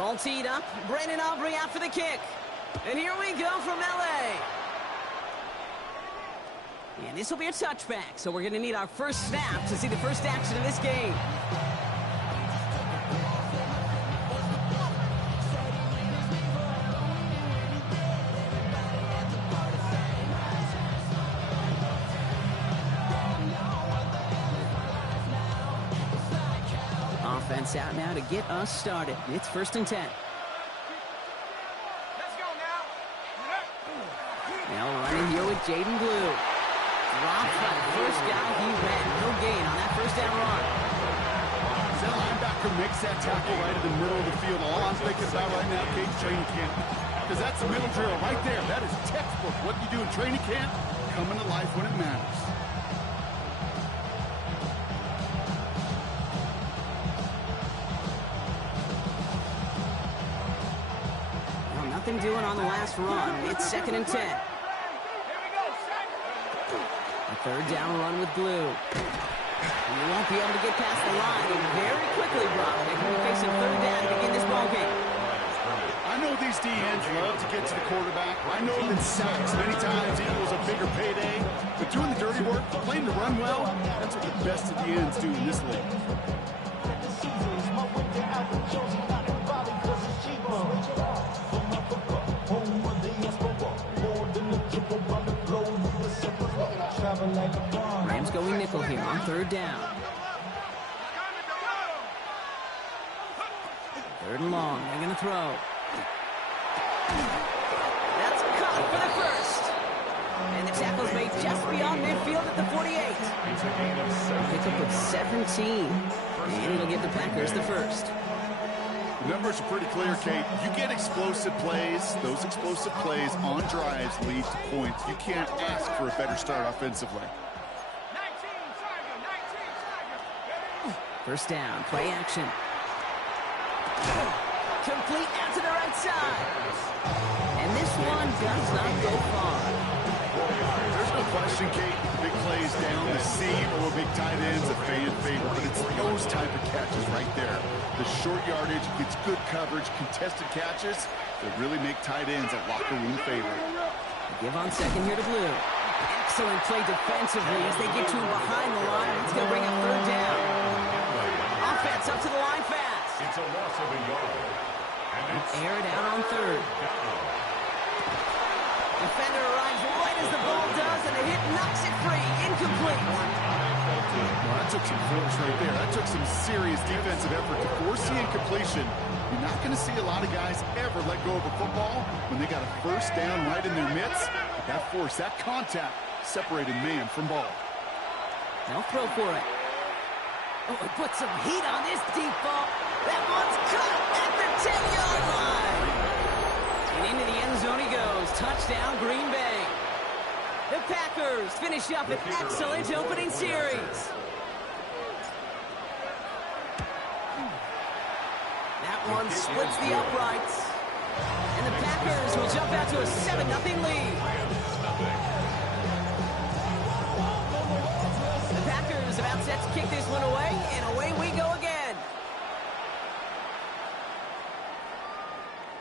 Ball teed up. Brandon Aubrey out for the kick. And here we go from L.A. And this will be a touchback, so we're going to need our first snap to see the first action of this game. Offense out now to get us started. It's 1st and 10. Let's go now. Now running here with Jaden Blue. Dropped by the first guy he ran. No gain on that first down run. That linebacker makes that tackle right in the middle of the field. All I'm thinking about right now, Kate, training camp. Because that's a middle drill right there. That is textbook. What you do in training camp, coming to life when it matters. Nothing doing on the last run. It's 2nd and 10. A 3rd down run with Blue. He won't be able to get past the line. And very quickly, Brock, they're going to be facing 3rd down to begin this ball game. I know these DNs love to get to the quarterback. I know that sacks many times equals a bigger payday. But doing the dirty work, playing to run well, that's what the best of the ends do in this league. Rams going nickel here on 3rd down. 3rd and long. They're going to throw. That's caught for the first. And the tackle's made just beyond midfield at the 48. Pickup of 17. And it'll give the Packers the first. The numbers are pretty clear, Kate. You get explosive plays. Those explosive plays on drives lead to points. You can't ask for a better start offensively. 1st down, play action. Complete out to the right side. And this one does not go far. There's no question, Kate. Big plays down the seam or big tight ends, a fan favorite. But it's those type of catches right there. The short yardage gets good coverage, contested catches that really make tight ends a locker room favorite. Give on 2nd here to Blue. Excellent play defensively as they get to him behind the line. It's going to bring up 3rd down. Offense up to the line fast. It's a loss of a yard. Air it out on 3rd. Defender arrives right as the ball does, and the hit knocks it free. Incomplete. Well, that took some force right there. That took some serious defensive effort to force the incompletion. You're not going to see a lot of guys ever let go of a football when they got a 1st down right in their midst. That force, that contact, separated man from ball. They'll throw for it. Oh, it puts some heat on this deep ball. That one's caught at the 10-yard line. And into the end zone he goes. Touchdown, Green Bay. The Packers finish up an excellent opening series. That one splits the uprights. And the Packers will jump out to a 7-0 lead. The Packers about set to kick this one away, and away we go again.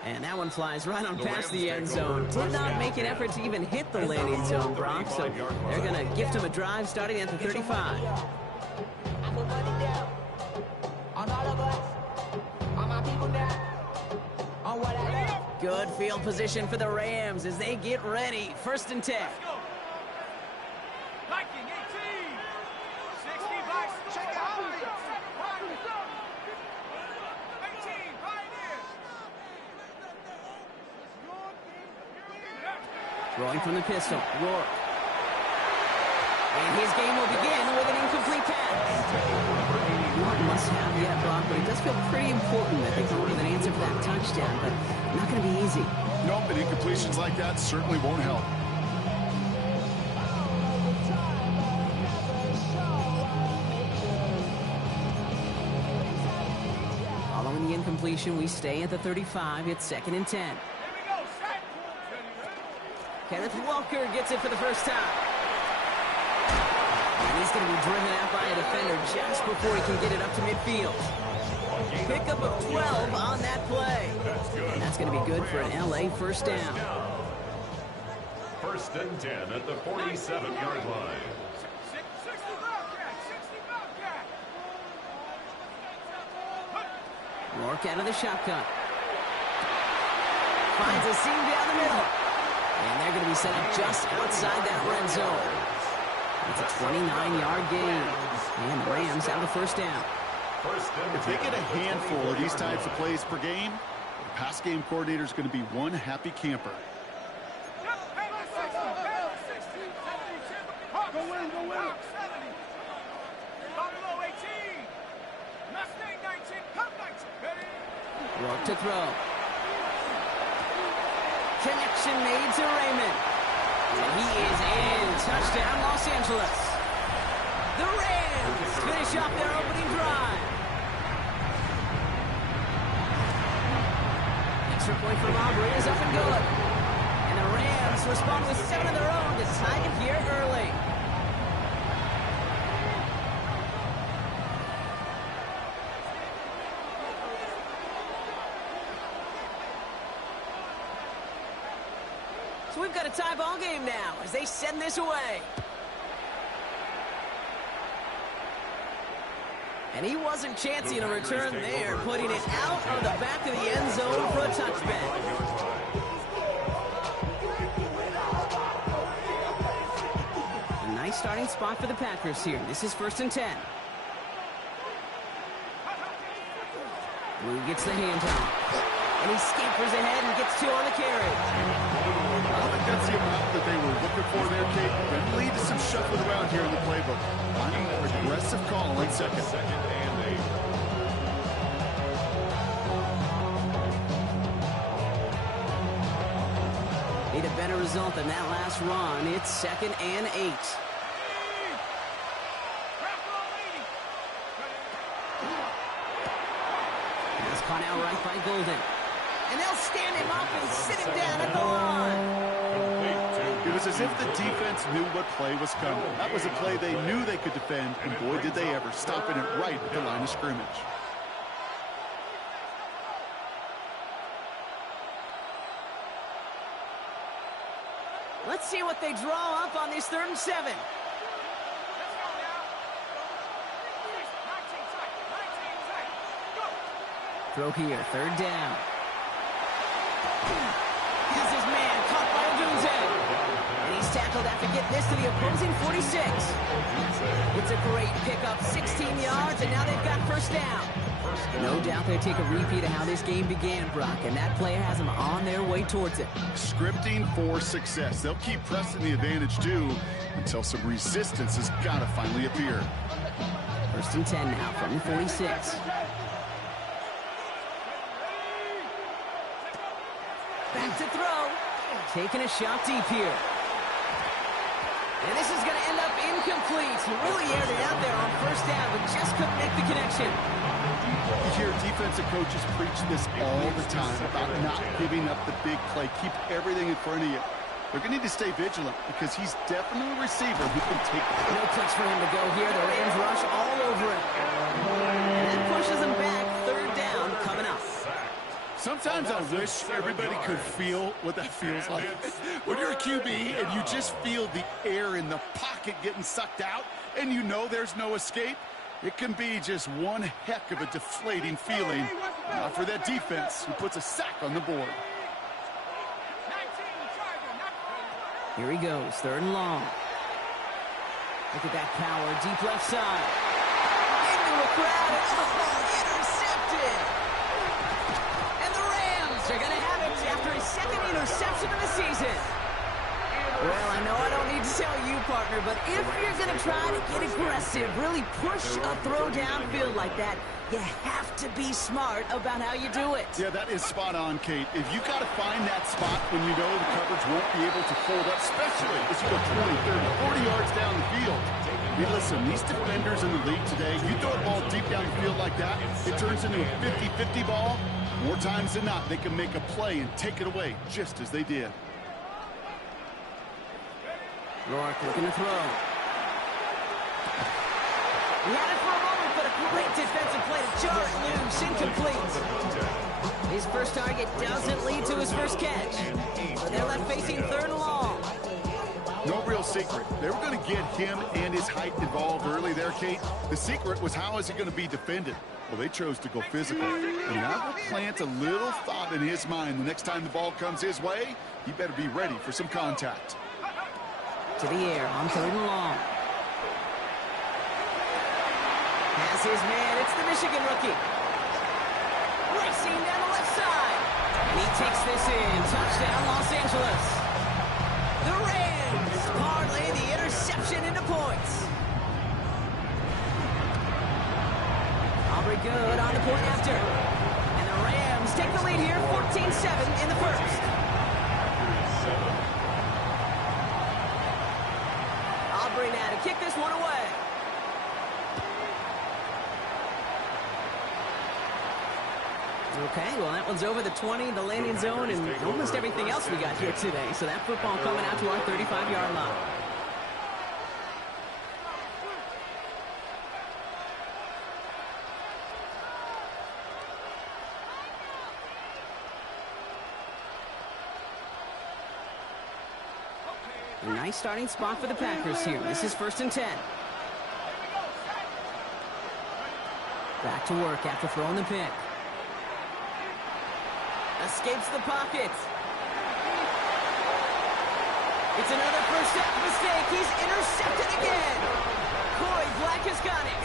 And that one flies right on past the end zone. Did not make an effort to even hit the landing zone, Brock, so they're going to gift him a drive starting at the 35. Good field position for the Rams as they get ready. 1st and 10. Throwing from the pistol, Rourke. And his game will begin with an incomplete pass. Not must-have yet, Brock, but it does feel pretty important that they come up with an answer for that touchdown, but not going to be easy. Nope, but incompletions like that certainly won't help. Following the incompletion, we stay at the 35. It's 2nd and 10. Kenneth Walker gets it for the first time. And he's going to be driven out by a defender just before he can get it up to midfield. Pickup of 12 on that play. And that's going to be good for an LA first down. First and 10 at the 47-yard line. Rourke out of the shotgun. Finds a seam down the middle. And they're going to be set up just outside that red zone. It's a 29-yard gain. And the Rams have the first down. If they get a handful of these types of plays per game, the pass game coordinator is going to be one happy camper. Rourke to throw. Connection made to Raymond. And he is in. Touchdown, Los Angeles. The Rams finish off their opening drive. Extra point from Aubrey is up and good. And the Rams respond with 7 of their own to tie it here early. So we've got a tie ball game now as they send this away. And he wasn't chancing a return there, putting it out of the back of the end zone for a touchback. A nice starting spot for the Packers here. This is 1st and 10. Blue gets the handoff. And he scampers ahead and gets 2 on the carry. I don't think that's the amount that they were looking for there, Kate. Going to lead to some shuffling around here in the playbook. Finding an aggressive call on second. Need a better result than that last run. It's 2nd and 8. That's caught out right by Golden. And they'll stand him up and sit him down at the line. It was as if the defense knew what play was coming. That was a play they knew they could defend, and boy, did they ever, stopping it right at the line of scrimmage. Let's see what they draw up on this 3rd and 7. Throw here, 3rd down. Here's his man, caught by Odunze. And he's tackled after getting this to the opposing 46. It's a great pickup, 16 yards, and now they've got first down. No doubt they take a repeat of how this game began, Brock, and that play has them on their way towards it. Scripting for success. They'll keep pressing the advantage, too, until some resistance has got to finally appear. 1st and 10 now from the 46. Back to throw. Taking a shot deep here. And this is going to end up incomplete. He really aired it out there on first down, but just couldn't make the connection. You hear defensive coaches preach this all the time about not giving up the big play. Keep everything in front of you. They're going to need to stay vigilant because he's definitely a receiver who can take it. No place for him to go here. The Rams rush all over him. And that pushes him back. 3rd down coming up. Sometimes I wish everybody could feel what that feels like. When you're a QB and you just feel the air in the pocket getting sucked out and you know there's no escape, it can be just one heck of a deflating feeling. Not for that defense who puts a sack on the board. Here he goes, 3rd and long. Look at that power, deep left side. Into a crowd, and intercepted. And the Rams are going to have it after his 2nd interception of the season. Well, I know I don't need to tell you, partner, but if you're going to try to get aggressive, really push a throw downfield like that, you have to be smart about how you do it. Yeah, that is spot on, Kate. If you got to find that spot when you know the coverage won't be able to hold up, especially as you go 20, 30, 40 yards down the field. Hey, listen, these defenders in the league today, you throw a ball deep down the field like that, it turns into a 50-50 ball. More times than not, they can make a play and take it away, just as they did. Rourke looking to throw. He had it for a moment, but a great defensive play to jar it loose. Incomplete. His first target doesn't lead to his first catch. So they're left facing third and long. No real secret. They were going to get him and his height involved early there, Kate. The secret was how is he going to be defended? Well, they chose to go physical. And that will plant a little thought in his mind. The next time the ball comes his way, he better be ready for some contact. To the air on third and long. Has his man. It's the Michigan rookie. Racing down the left side. And he takes this in. Touchdown, Los Angeles. The Rams parlay the interception into points. Aubrey good on the point after. And the Rams take the lead here, 14-7 in the first. Aubrey now to kick this one away. Okay, well, that one's over the 20, the landing zone, and almost everything else we got here today. So that football coming out to our 35-yard line. A nice starting spot for the Packers here. This is 1st and 10. Back to work after throwing the pick. Escapes the pocket. It's another first half mistake. He's intercepted again. Corey Black has got it.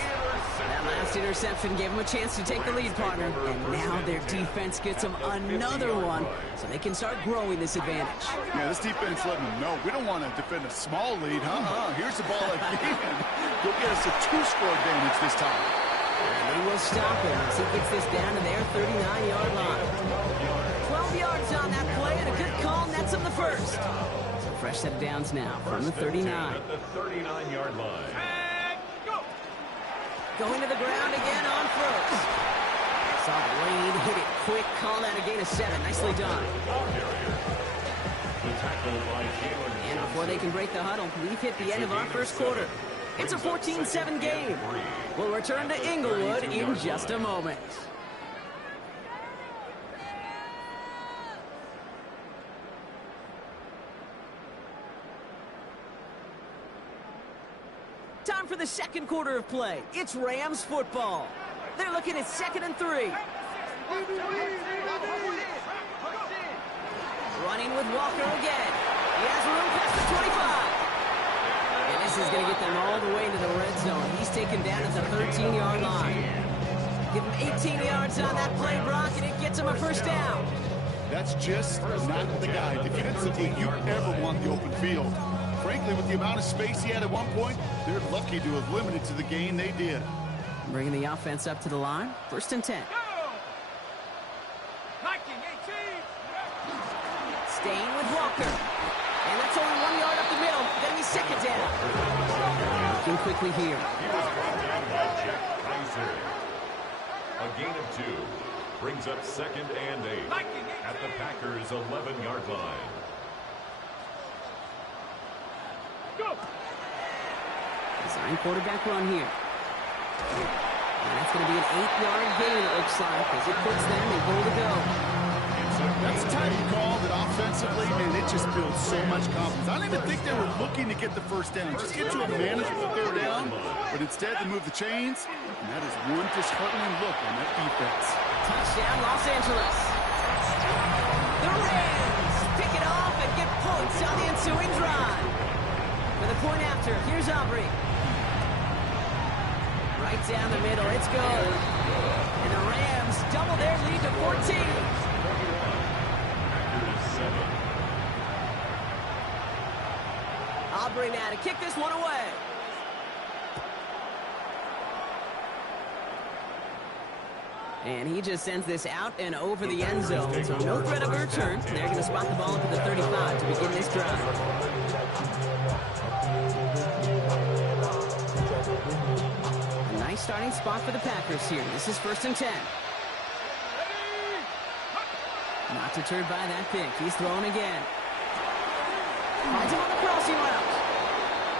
That last interception gave him a chance to take the lead, partner. And now their defense gets them another one, so they can start growing this advantage. Yeah, this defense letting them know we don't want to defend a small lead. Here's the ball again. Go get us a 2-score advantage this time. And they will stop him as he gets this down to their 39-yard line. 12 yards on that play, and a good call nets him the first. So fresh set of downs now from the 39. At the 39-yard line. Going to the ground again on first. Saw the lead, hit it quick, call that a gain of 7. Nicely done. And before they can break the huddle, we've hit the end of our first quarter. It's a 14-7 game. We'll return to Inglewood in just a moment. Time for the second quarter of play. It's Rams football. They're looking at 2nd and 3. Running with Walker again. He has room past the 25. And this is going to get them all the way into the red zone. He's taken down at the 13-yard line. Give him 18 yards on that play, Brock, and it gets him a first down. That's just not the guy defensively you ever want the open field. Frankly, with the amount of space he had at one point, they're lucky to have limited to the gain they did. Bringing the offense up to the line. 1st and 10. Staying with Walker. And that's only 1 yard up the middle. Then he's 2nd down. Looking quickly here. A gain of 2 brings up 2nd and 8 at the Packers' 11-yard line. Design quarterback run here. And that's going to be an 8-yard gain, it looks like, as it puts them in goal to go. That's a type of call that offensively, man, it just builds so much confidence. I don't even think they were looking to get the first down. Just get to a manageable 3rd down. But instead, they move the chains. And that is one disheartening look on that defense. Touchdown, Los Angeles. The Rams pick it off and get points on the ensuing drive. For the point after, here's Aubrey. Right down the middle, it's good. And the Rams double their lead to 14. Aubrey now to kick this one away. And he just sends this out and over the end zone. So no threat of a return. They're going to spot the ball up at the 35 to begin this drive. A nice starting spot for the Packers here. This is 1st and 10. Not deterred by that pick. He's throwing again. Finds him on the crossing route.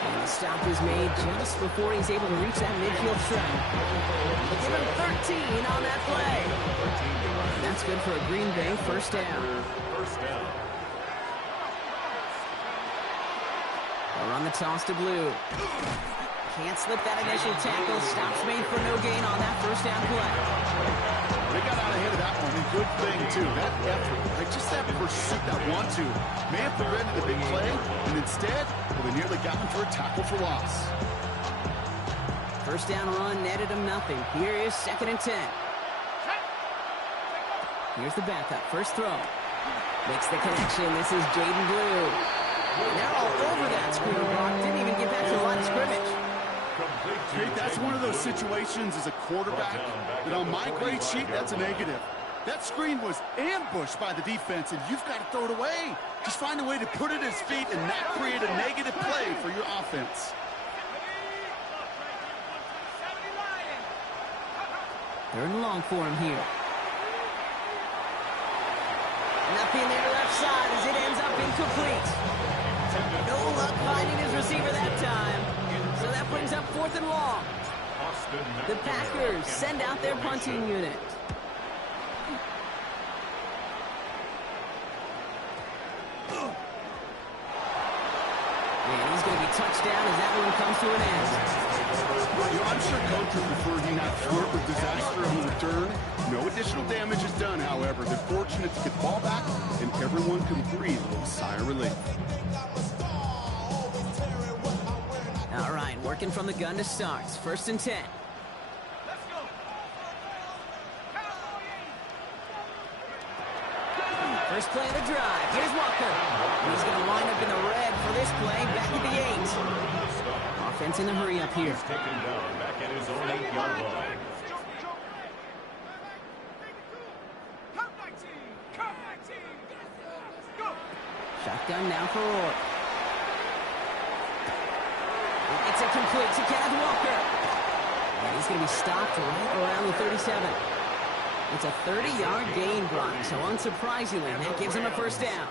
And the stop is made just before he's able to reach that midfield strike. They'll give him 13 on that play. And that's good for a Green Bay first down. First down. They'll run the toss to Blue. Can't slip that initial tackle. Stops made for no gain on that first down play. They got out ahead of that one. And good thing, too. That effort, like just that pursuit, that want-to, may have prevented the big play, and instead, well, they nearly got him for a tackle for loss. First down run netted him nothing. Here is 2nd and 10. Here's the backup. First throw. Makes the connection. This is Jaden Blue. And they're all over that screen block. Didn't even get back to the line of scrimmage. Jake, that's one of those situations as a quarterback that on my grade sheet, that's a negative. That screen was ambushed by the defense, and you've got to throw it away. Just find a way to put it at his feet and not create a negative play for your offense. Third and long for him here. Nothing there left side as it ends up incomplete. No luck finding his receiver that time. So that brings up 4th and long. The Packers send out their punting unit. And he's going to be touched down as that one comes to an end. I'm sure coach would prefer he not flirt with disaster on the return. No additional damage is done, however. They're fortunate to get the ball back, and everyone can breathe a little sigh of relief. All right, working from the gun to start. 1st and 10. First play of the drive. Here's Walker. He's going to wind up in the red for this play. Back at the 8. Offense in a hurry up here. He's taken down back at his own 8-yard line. Shotgun now for Rourke. It's a complete to Kenneth Walker. And he's going to be stopped right around the 37. It's a 30-yard gain, Brock, so unsurprisingly, that gives him a first down.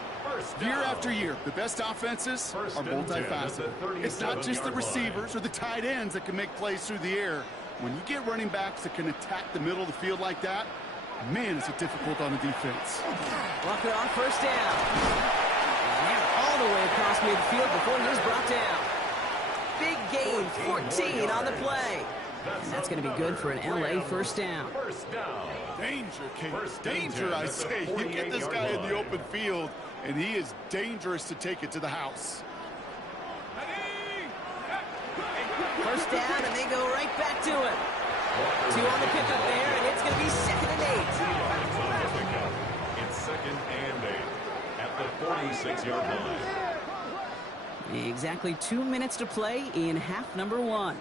Year after year, the best offenses are multifaceted. It's not just the receivers or the tight ends that can make plays through the air. When you get running backs that can attack the middle of the field like that, man, is it difficult on the defense. Walker on first down. And they're all the way across midfield before he was brought down. Big gain, 14 on the play. And that's going to be good for an LA first down. Danger, Case. Danger, I say. You get this guy in the open field, and he is dangerous to take it to the house. First down, and they go right back to it. 2 on the pickup there, and it's going to be 2nd and 8. It's 2nd and 8 at the 46-yard line. Exactly 2 minutes to play in half number 1.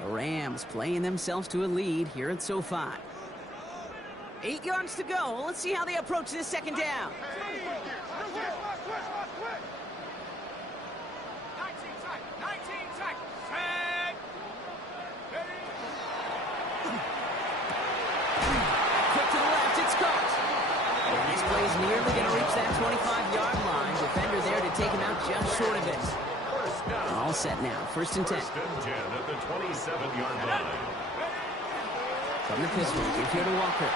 The Rams playing themselves to a lead here at SoFi. 8 yards to go. Let's see how they approach this 2nd down. Quick to the left, it's caught. This play's nearly going to reach that 25-yard line. Defender there to take him out just short of it. All set now. 1st and 10. 1st and 10 at the 27-yard line. From the pistol, give here to Walker.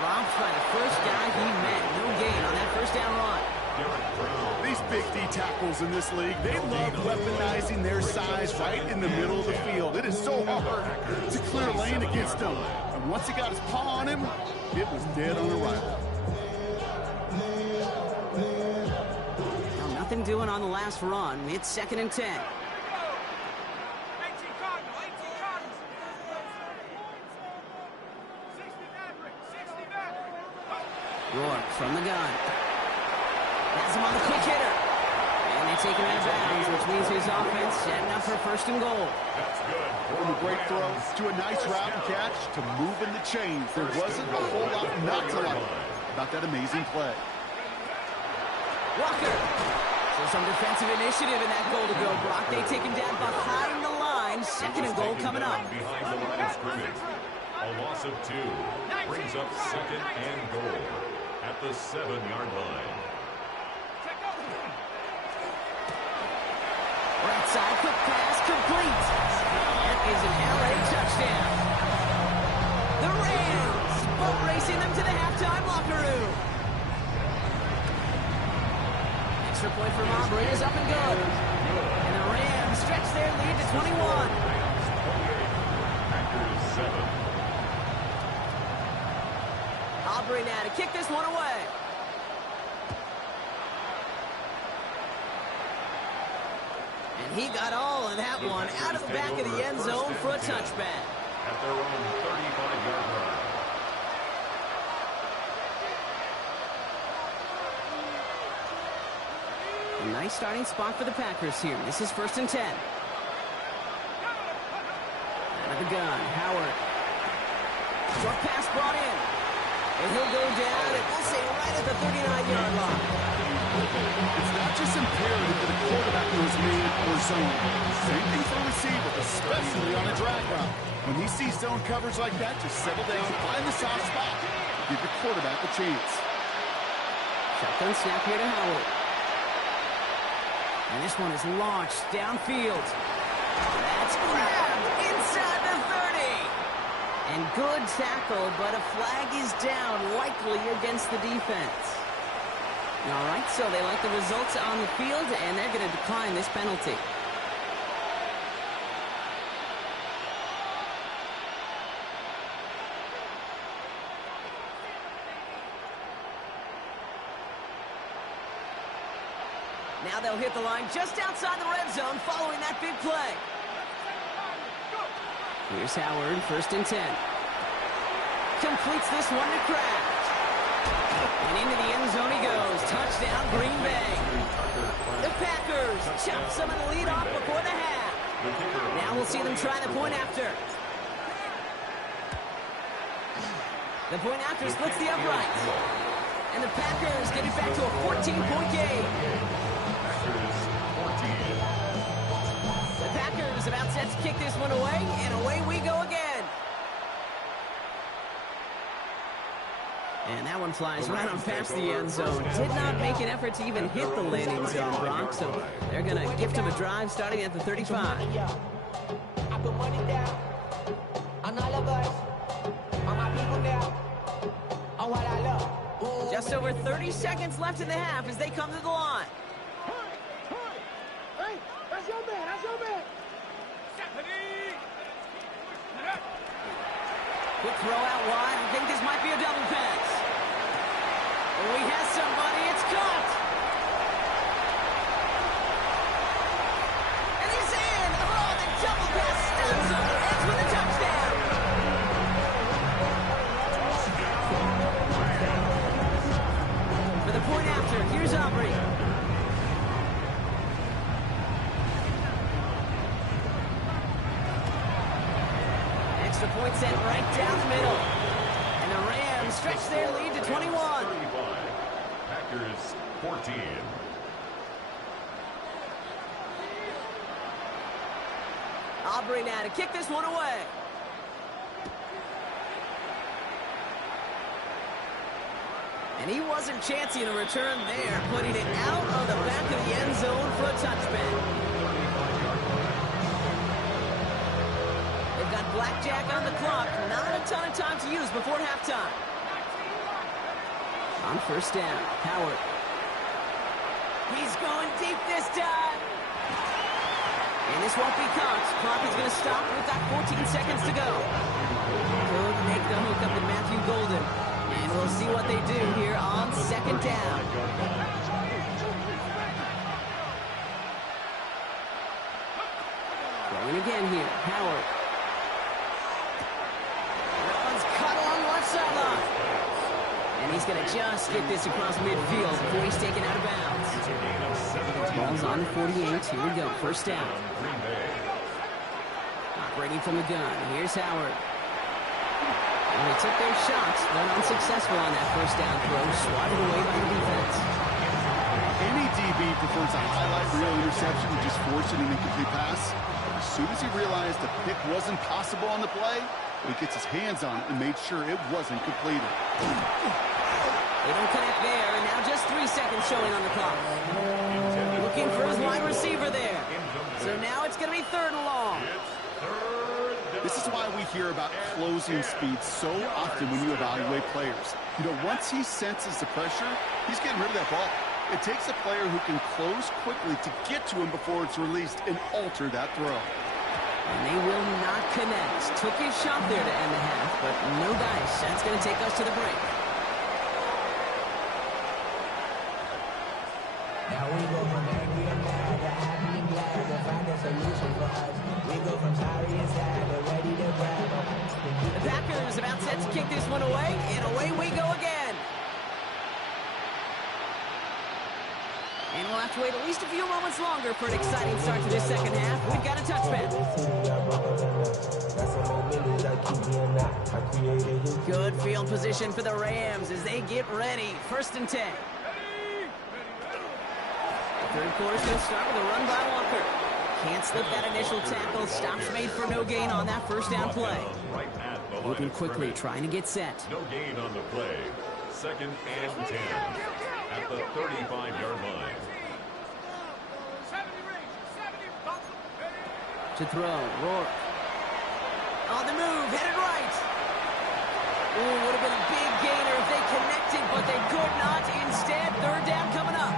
Dropped by the first guy he met. No gain on that first down run. These big D tackles in this league, they love weaponizing their size right in the middle of the field. It is so hard to clear a lane against them. And once he got his paw on him, it was dead on arrival. Now, nothing doing on the last run. It's 2nd and 10. Rourke from the gun. Has him on the quick hitter. And they take him out of bounds, which means his offense setting up for 1st and goal. That's good. From a great throw to a nice route and catch to moving the chains. There wasn't a whole lot not to like about that amazing play. Walker. So some defensive initiative in that goal to go, Brock. They take him down behind the line. 2nd and goal coming up. Behind the line of scrimmage. A loss of 2 brings up 2nd and goal at the 7-yard line. Right side, quick pass. complete. That is an LA touchdown. The Rams boat racing them to the halftime locker room. Extra point from Aubrey is up and good. And the Rams stretch their lead to 21. Packers 7. Aubrey now to kick this one away. And he got all of that one out of the back of the end zone for a touchback. At their own 35-yard line. A nice starting spot for the Packers here. This is 1st and 10. Out of the gun, Howard. Short pass brought in. And he'll go down, and we'll say right at the 39-yard line. It's not just imperative that a quarterback knows man or zone. Same thing for a receiver, especially on a drag route. When he sees zone coverage like that, just settle down, find the soft spot. Give your quarterback a chance. Shotgun snap here to Howard. And this one is launched downfield. That's grabbed inside the 30. And good tackle, but a flag is down, likely against the defense. All right, so they like the results on the field, and they're going to decline this penalty. Now they'll hit the line just outside the red zone following that big play. Here's Howard, 1st and 10. Completes this one to Kraft. And into the end zone he goes. Touchdown, Green Bay. The Packers chop some of the lead off before the half. Now we'll see them try the point after. The point after splits the uprights. And the Packers get it back to a 14-point game. The Packers about set to kick this one away, and away we go again. And that one flies right on past the end zone. Did not make an effort to even hit the landing zone, Brock, so they're going to gift him a drive starting at the 35. I put money down on all of us, on my people now, on what I love. Just over 30 seconds left in the half as they come to the line. Hey, that's your man, that's your man. Quick throw out wide. I think this might be a double pass. Oh, he has somebody. It's caught. And he's in. Oh, the double pass stuns him. Ends with a touchdown. For the point after, here's Aubrey. Extra point sent right down the middle. And the Rams stretch their lead to 21. 35. Packers 14. Aubrey now to kick this one away. And he wasn't chancing a return there, putting it out of the back of the end zone for a touchback. They've got blackjack on the clock. Not a ton of time to use before halftime. On 1st down, Howard. He's going deep this time. And this won't be caught. Clock is going to stop. We've got 14 seconds to go. Could make the hook up with Matthew Golden. And we'll see what they do here on 2nd down. Throwing again here, Howard. That one's cut along the left sideline. And he's going to just get this across midfield before he's taken out of bounds. Ball's on the 48. Here we go. 1st down. Operating from the gun. Here's Howard. And they took their shots, but unsuccessful on that 1st down throw. Swatted away by the defense. Any DB prefers a highlight reel interception to just forcing an incomplete pass. As soon as he realized the pick wasn't possible on the play, he gets his hands on it and made sure it wasn't completed. They don't connect there, and now just 3 seconds showing on the clock. Looking for his wide receiver there. So now it's going to be 3rd and long. This is why we hear about closing speed so often when you evaluate players. You know, once he senses the pressure, he's getting rid of that ball. It takes a player who can close quickly to get to him before it's released and alter that throw. And they will not connect. Took his shot there to end the half, but no dice. That's going to take us to the break. Now we go from angry and mad to happy and glad to find a solution for us. We go from sorry and sad to ready to grab. The Packers about set to kick this one away, and away we go again. And we'll have to wait at least a few moments longer for an exciting start to this second half. We've got a touchback. Good field position for the Rams as they get ready. 1st and 10. The 3rd quarter's going to start with a run by Walker. Can't slip that initial tackle. Stops made for no gain on that 1st down play. Moving quickly, trying to get set. No gain on the play. 2nd and 10 at the 35-yard line. To throw, Rourke. On the move, headed right. Ooh, would have been a big gainer if they connected, but they could not. Instead, 3rd down coming up.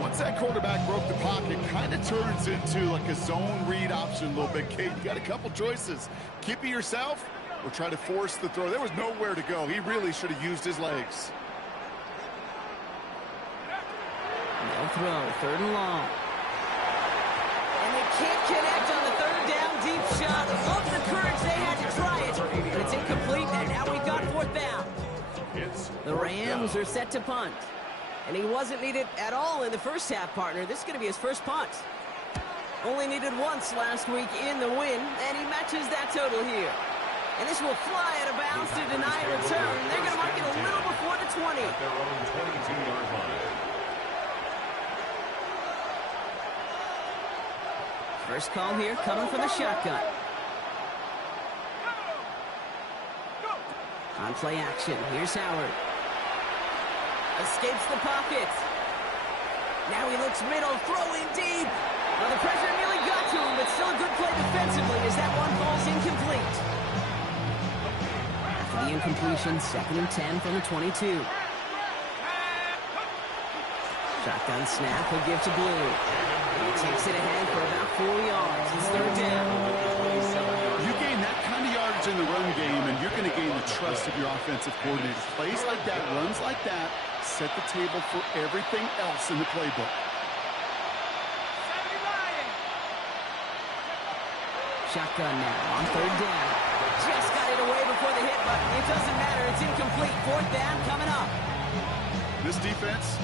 Once that quarterback broke the pocket, kind of turns into like a zone read option a little bit. Kate, you got a couple choices. Keep it yourself or try to force the throw. There was nowhere to go. He really should have used his legs. No throw, 3rd and long. And they can't connect on the 3rd down deep shot. Love the courage they had to try it, but it's incomplete, and now we've got 4th down. The Rams are set to punt. And he wasn't needed at all in the first half, partner. This is going to be his first punt. Only needed once last week in the win, and he matches that total here. And this will fly out of bounds to deny a return. They're going to mark it a little before the 20. At their own 22-yard line. First call here coming from the shotgun. On play action, here's Howard. Escapes the pocket. Now he looks middle, throwing deep. Well, the pressure nearly got to him, but still a good play defensively as that one falls incomplete. After the incompletion, 2nd and 10 from the 22. Shotgun snap, he'll give to Blue. He takes it ahead for about 4 yards. It's 3rd down. You gain that kind of yardage in the run game, and you're going to gain the trust of your offensive coordinator. Plays like that, runs like that, set the table for everything else in the playbook. Shotgun now on 3rd down. Just got it away before the hit button. It doesn't matter. It's incomplete. 4th down coming up. This defense,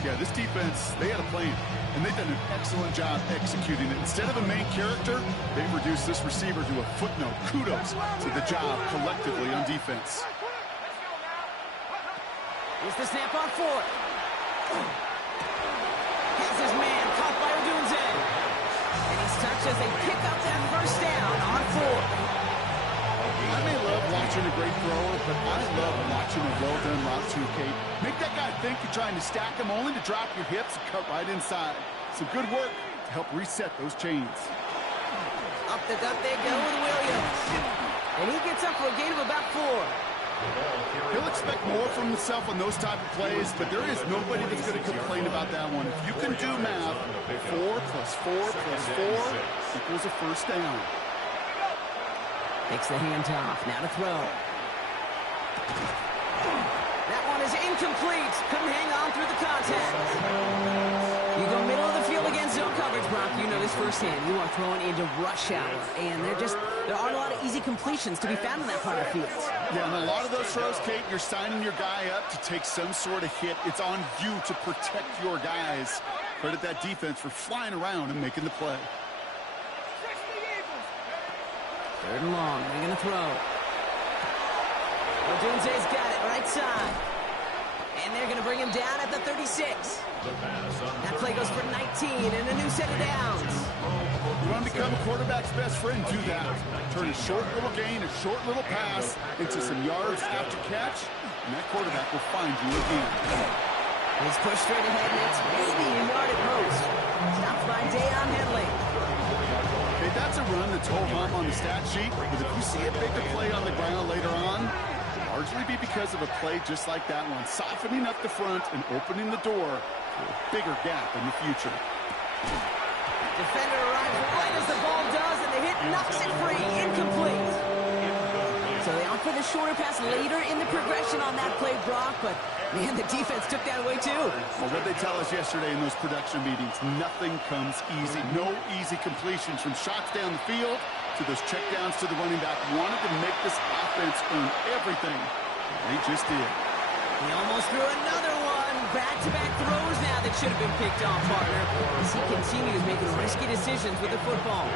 they had a plan, and they've done an excellent job executing it. Instead of a main character, they've reduced this receiver to a footnote. Kudos to the job collectively on defense. Here's the snap on 4th. Has his man caught by Odunze. And he's touched as they pick up that 1st down on 4th. I may love watching a great thrower, but I love watching a well-done route too, Kate. Make that guy think you're trying to stack him only to drop your hips and cut right inside. Some good work to help reset those chains. Up the gut they go with Williams. And he gets up for a gain of about 4. He'll expect more from himself on those type of plays, but there is nobody that's going to complain about that one. If you can do math, 4 plus 4 plus 4 equals a 1st down. Takes the handoff. Now to throw. That one is incomplete. Couldn't hang on through the contact. You go middle of the field against zone coverage, Brock. You know this firsthand. You are throwing into rush hour, and there aren't a lot of easy completions to be found in that part of the field. Yeah, and a lot of those throws, Kate, you're signing your guy up to take some sort of hit. It's on you to protect your guys. Credit that defense for flying around and making the play. 3rd and long. They're going to throw. Odunze's got it right side. And they're going to bring him down at the 36. That play goes for 19 and a new set of downs. You want to become a quarterback's best friend? Do that. Turn a short little gain, a short little pass into some yards after catch, and that quarterback will find you again. He's pushed straight ahead, and it's maybe a yard at most. Stopped by Deion Henley. Okay, that's a run that's ho-hum on the stat sheet, but if you see a bigger play on the ground later on, it'll largely be because of a play just like that one, softening up the front and opening the door for a bigger gap in the future. Defender arrives right as the ball does, and the hit knocks it free. Incomplete. So they opt for the shorter pass later in the progression on that play, Brock, but man, the defense took that away too. Well, what they tell us yesterday in those production meetings, nothing comes easy. No easy completions from shots down the field to those checkdowns to the running back. Wanted to make this offense earn everything. They just did. He almost threw another one. Back-to-back throws now that should have been picked off, partner, as he continues making risky decisions with the football.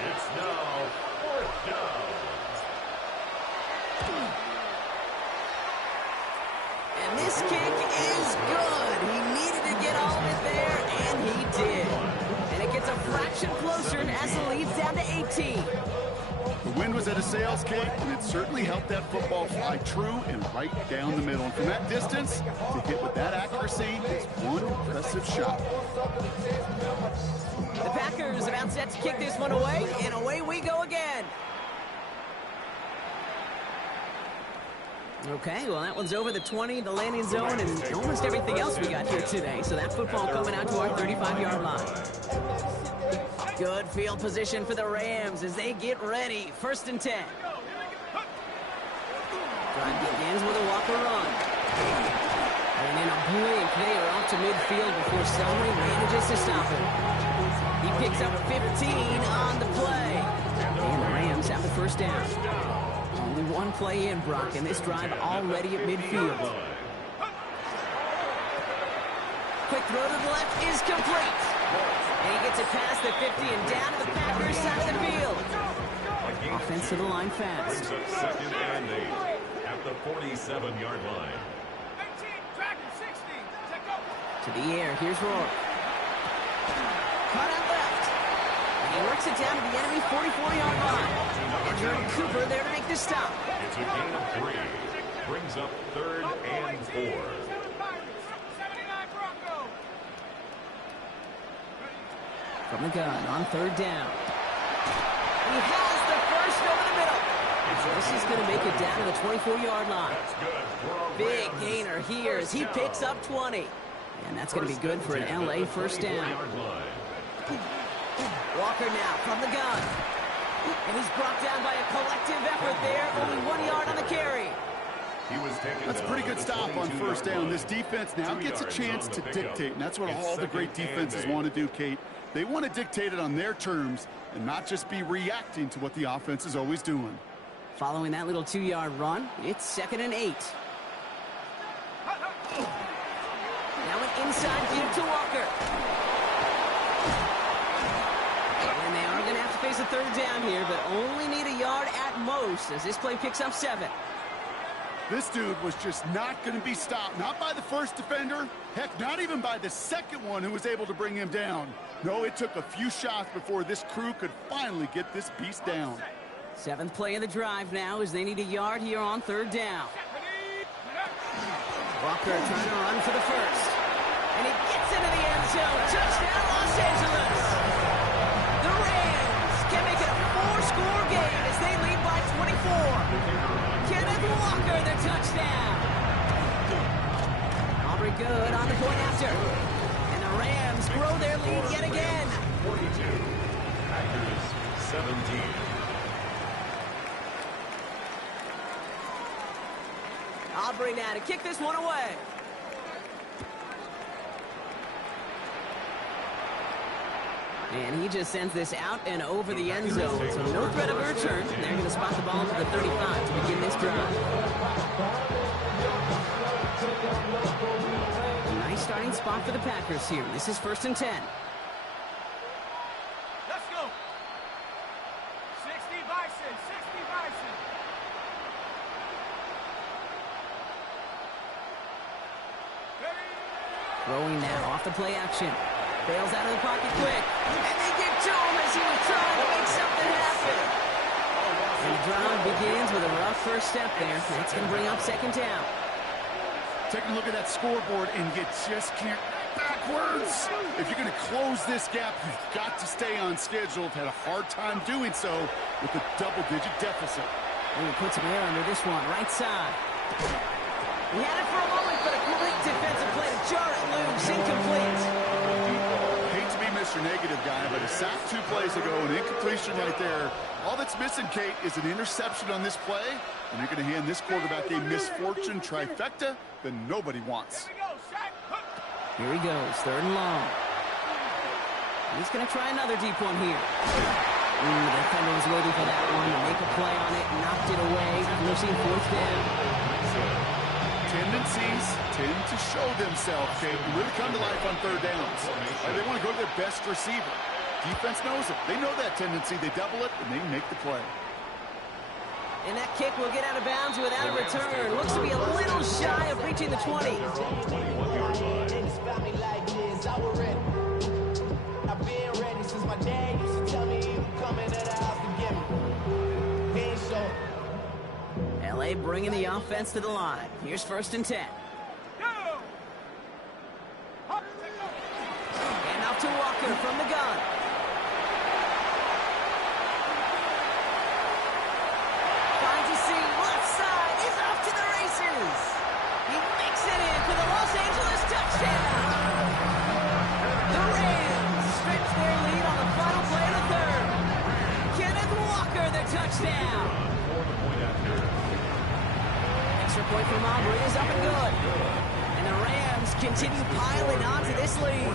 It's now 4th down. And this kick is good. He needed to get all of it there, and he did. And it gets a fraction closer as the lead's down to 18. The wind was at a sails, Kate, and it certainly helped that football fly true and right down the middle. And from that distance, to hit with that accuracy is one impressive shot. The Packers about set to kick this one away, and away we go again. Okay, well, that one's over the 20, the landing zone, and almost everything else we got here today. So that football coming out to our 35-yard line. Good field position for the Rams as they get ready. 1st and 10. Drive begins with a Walker run. And in a blink, they are out to midfield before somebody manages to stop him. He picks up 15 on the play. And the Rams have the 1st down. Only one play in, Brock, and this drive already at midfield. Quick throw to the left is complete. And he gets it past the 50 and down to the Packers side of the field. Offense to the line fast. Brings up 2nd and 8 at the 47-yard line. To the air, here's Rourke. Cut out left. And he works it down to the enemy 44-yard line. And Jordan Cooper there to make the stop. It's a gain of 3. Brings up 3rd and 4. From the gun on 3rd down. He has the first over the middle. So this is going to make it down to the 24-yard line. Big gainer here as he picks up 20. And that's going to be good for an LA 1st down. Walker now from the gun. And he's brought down by a collective effort there. Only 1 yard on the carry. That's a pretty good stop on 1st down. This defense now gets a chance to dictate, and that's what all the great defenses want to do, Kate. They want to dictate it on their terms and not just be reacting to what the offense is always doing. Following that little 2-yard run, it's 2nd and 8. Now an inside give to Walker. And they are going to have to face a 3rd down here, but only need a yard at most as this play picks up 7. This dude was just not going to be stopped, not by the 1st defender, heck, not even by the 2nd one who was able to bring him down. No, it took a few shots before this crew could finally get this beast down. 7th play of the drive now as they need a yard here on 3rd down. Walker trying to run for the 1st. And he gets into the end zone. Touchdown, Los Angeles. The Rams can make it a 4-score game as they lead by 24. Kenneth Walker, the touchdown. Aubrey good on the point after. And the Rams grow their lead yet again. 42. Packers 17. Aubrey now to kick this one away. And he just sends this out and over the end zone. So no threat of a return. They're going to spot the ball to the 35 to begin this drive. A nice starting spot for the Packers here. This is 1st and 10. Let's go. 60 Bison, 60 Bison. Throwing now off the play action. Bails out of the pocket quick. And they get to him as he was trying to make something happen. And the drive begins with a rough 1st step there. That's going to bring up 2nd down. taking a look at that scoreboard, and you just can't backwards. If you're going to close this gap, you've got to stay on schedule. Had a hard time doing so with a double-digit deficit. And he puts him there under this one, right side. He had it for a moment, but a great defensive play to jar it loose, incomplete. Hate to be Mr. Negative guy, but a sack 2 plays ago, an incompletion right there. All that's missing, Kate, is an interception on this play, and you're going to hand this quarterback a misfortune trifecta that nobody wants. Here he goes, 3rd and long. He's going to try another deep one here. The defender was waiting for that one to make a play on it, knocked it away, forcing 4th down. Tendencies tend to show themselves, Kate, and really come to life on 3rd downs. They want to go to their best receiver. Defense knows it. They know that tendency. They double it, and they make the play. And that kick will get out of bounds without a return. Looks to be a little shy of reaching the 20. I've been ready since my dad used to tell me he was coming to the house to get me. Ain't so. LA bringing the offense to the line. Here's 1st and 10. And off to Walker from the gun. Finds a seam, left side, is off to the races. He makes it in for the Los Angeles touchdown. The Rams stretch their lead on the final play of the 3rd. Kenneth Walker, the touchdown. Extra point from Aubrey is up and good. And the Rams continue piling on to this lead.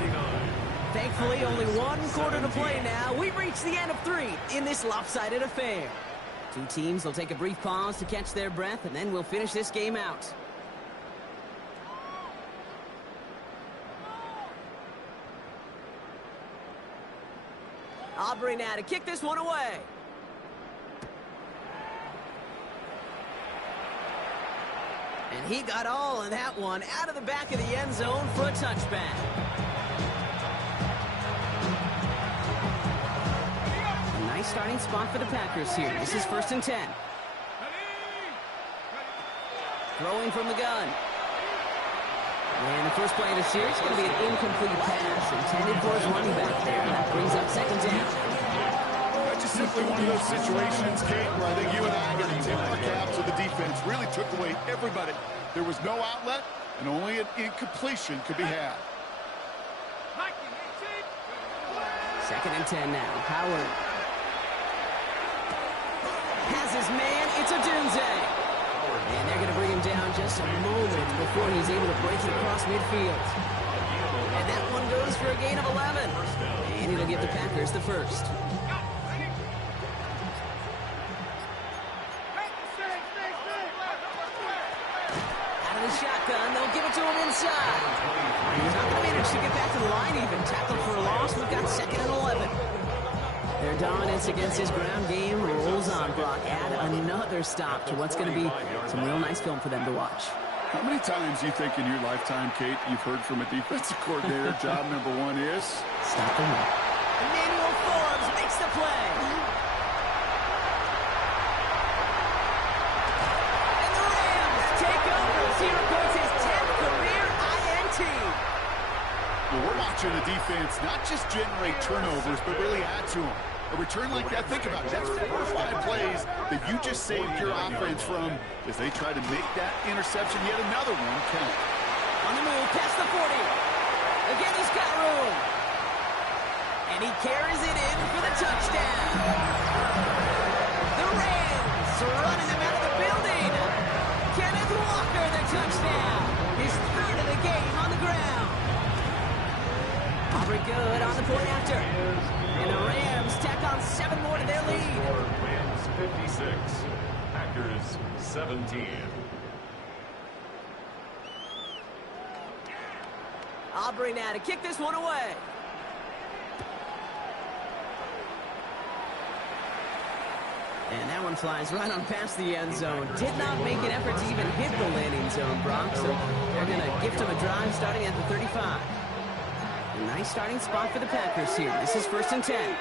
Thankfully, only 1 quarter to play now. We've reached the end of 3 in this lopsided affair. 2 teams will take a brief pause to catch their breath, and then we'll finish this game out. Aubrey now to kick this one away. And he got all of that one out of the back of the end zone for a touchback. A nice starting spot for the Packers here. This is 1st and 10. Throwing from the gun. And the first play of the series is going to be an incomplete pass intended for his running back there. And that brings up 2nd down. That's just simply one of those situations, Kate, where I think you and I are going to tip our caps with the defense. Really took away everybody. There was no outlet, and only an incompletion could be had. 2nd and 10 now. Howard has his man. It's Odunze. And they're going to bring him down just a moment before he's able to break it across midfield. And that one goes for a gain of 11. And it'll give the Packers the first. Out of the shotgun, they'll give it to him inside. He's not going to manage to get back to the line even. Tackled for a loss. We've got 2nd and 11. Their dominance against his ground game rolls on, Brock. Add another stop to what's going to be some real nice film for them to watch. How many times do you think in your lifetime, Kate, you've heard from a defensive coordinator, job number 1 is? Stop the run. Emmanuel Forbes makes the play. And the Rams take over as he records his 10th career INT. Well, we're watching the defense not just generate turnovers, but really add to them. A return like that, think about it. That's 4 or 5 plays that you just saved your offense from as they try to make that interception, yet another one count. On the move, past the 40. Again, he's got room. And he carries it in for the touchdown. The Rams are running him out of the building. Kenneth Walker, the touchdown. His 3rd of the game on the ground. Aubrey good on the point after. And the Rams tack on 7 more to their lead. Rams 56, Packers 17. Aubrey now to kick this one away. And that one flies right on past the end zone. Did not make an effort to even hit the landing zone, Brock. So they're going to gift him a drive starting at the 35. A nice starting spot for the Packers here. This is 1st and 10.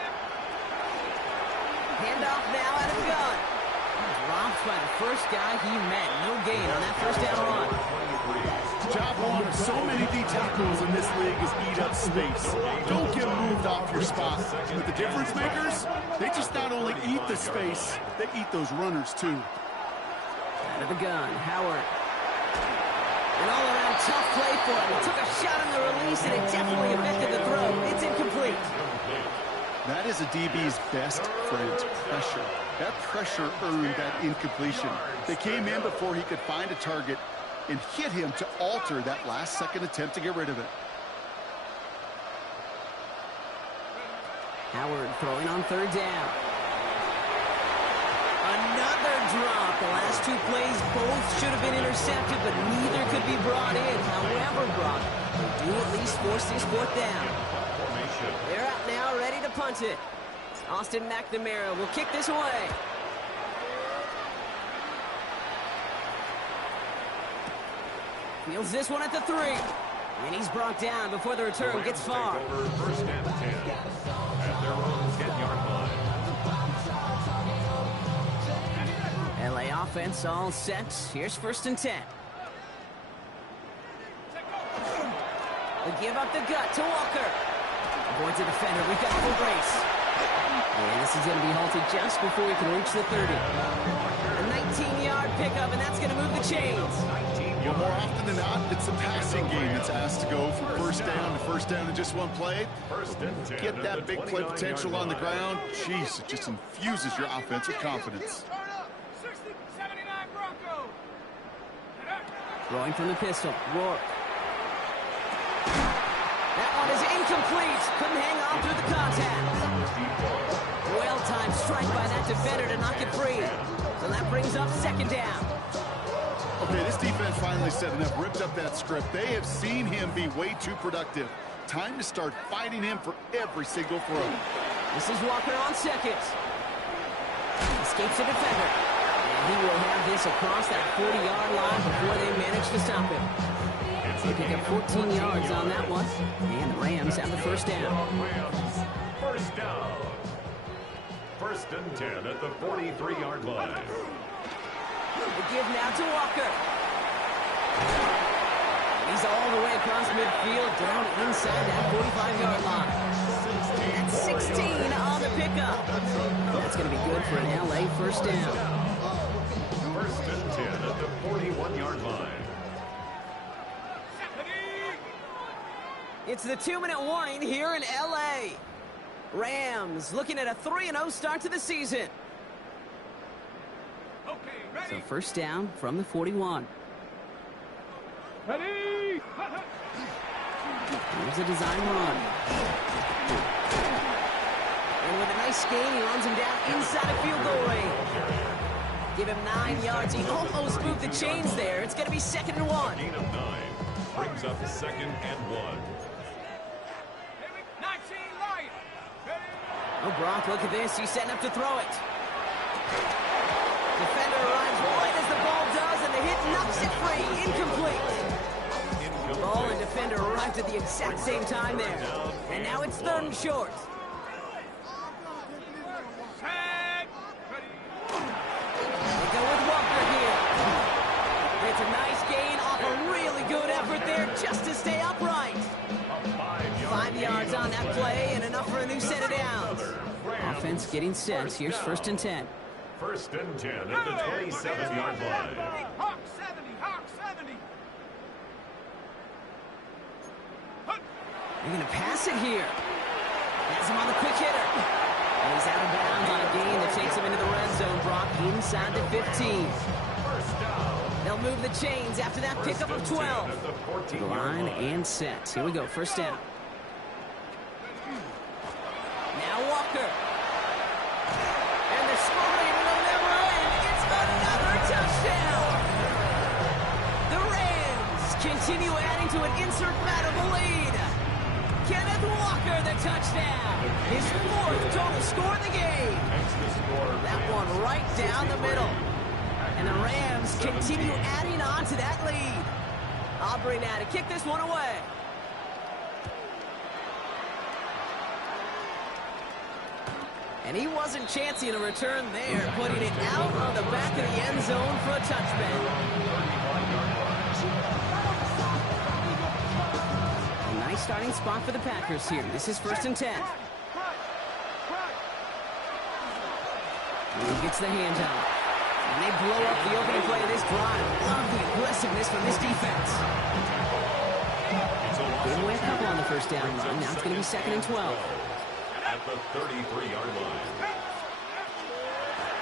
Handoff now out of the gun. Dropped by the first guy he met. No gain on that 1st down run. Water, so many D tackles in this league is eat up space. Don't get moved off your spot. But the difference makers, they just not only eat the space, they eat those runners too. Out of the gun, Howard. An all-around tough play for him. He took a shot on the release, and it definitely affected the throw. It's incomplete. That is a DB's best friend, pressure. That pressure earned that incompletion. They came in before he could find a target and hit him to alter that last-second attempt to get rid of it. Howard throwing on third down. Another drop. The last two plays both should have been intercepted, but neither could be brought in. However, Brock, they do at least force this fourth down. They're out now, ready to punt it. Austin McNamara will kick this away. Fields this one at the 3. And he's brought down before the return gets far. First and 10 at their own 10-yard line. LA offense all set. Here's first and 10. They give up the gut to Walker. Avoids the defender. We've got full brace. And this is going to be halted just before we can reach the 30. A 19-yard pickup, and that's going to move the chains. Well, more often than not, it's a passing game that's asked to go from first down in just one play. First and 10 Get that big play potential on the ground. Jeez, it just infuses your offense with confidence. 79 Broncos. Throwing from the pistol. Rourke. That one is incomplete. Couldn't hang on through the contact. Well-timed strike by that defender to knock it free. So that brings up second down. Okay, this defense finally set enough, ripped up that script. They have seen him be way too productive. Time to start fighting him for every single throw. This is Walker on second. Escapes the defender. And he will have this across that 40-yard line before they manage to stop him. They pick up 14 yards on that one. And the Rams have the first down. First down. First and 10 at the 43-yard line. The give now to Walker. He's all the way across midfield, down inside that 45-yard line. That's 16 on the pickup. That's going to be good for an LA first down. First and 10 at the 41-yard line. It's the 2-minute warning here in LA. Rams looking at a 3-0 start to the season. Okay, ready. So first down from the 41. Ready. Here's a design run. And with a nice gain, he runs him down inside of field goal range. Give him 9 yards. He almost moved the chains there. It's going to be second and 1. Gain of 9 brings up second and 1. 19 Lions. Ready. Oh, Brock, look at this. He's setting up to throw it. Defender arrives right as the ball does, and the hit knocks it free. Incomplete. Ball and defender arrived at the exact same time there. And now it's third and short. Tag. Ready. They go with Walker here. It's a nice gain off a really good effort there just to stay upright. 5 yards on that play and enough for a new set of downs. Offense getting set. Here's first and 10. First and 10 at the 27-yard line. Hawk 70. Hawk 70. They're going to pass it here. Has him on the quick hitter. And he's out of bounds on a gain that takes him into the red zone. Brock inside the 15. They'll move the chains after that pickup of 12. To the line and set. Here we go. First down. Now Walker. And the scoring will never end. It's another touchdown. The Rams continue adding to an insurmountable lead. Kenneth Walker, the touchdown. His 4th total score in the game. That one right down the middle. And the Rams continue adding on to that lead. Aubrey now to kick this one away. And he wasn't chancing a return there, putting it out on the back of the end zone for a touchback. starting spot for the Packers here. This is 1st and 10. He gets the handoff. And they blow up the opening play of this drive. Love the aggressiveness from this defense. Gave away a couple on the first down line. Now it's going to be 2nd and 12. At the 33-yard line.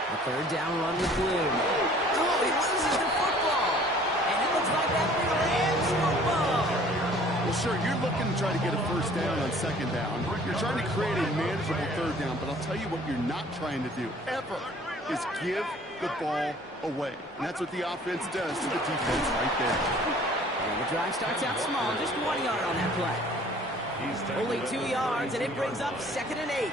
A 3rd down run with Bloom. Oh, he loses the football. And it looks like that Rams football. Well, sure, you're looking to try to get a 1st down on 2nd down. You're trying to create a manageable 3rd down, but I'll tell you what you're not trying to do, ever, is give the ball away. And that's what the offense does to the defense right there. And the drive starts out small, just 1 yard on that play. Only 2 yards, and it brings up 2nd and 8.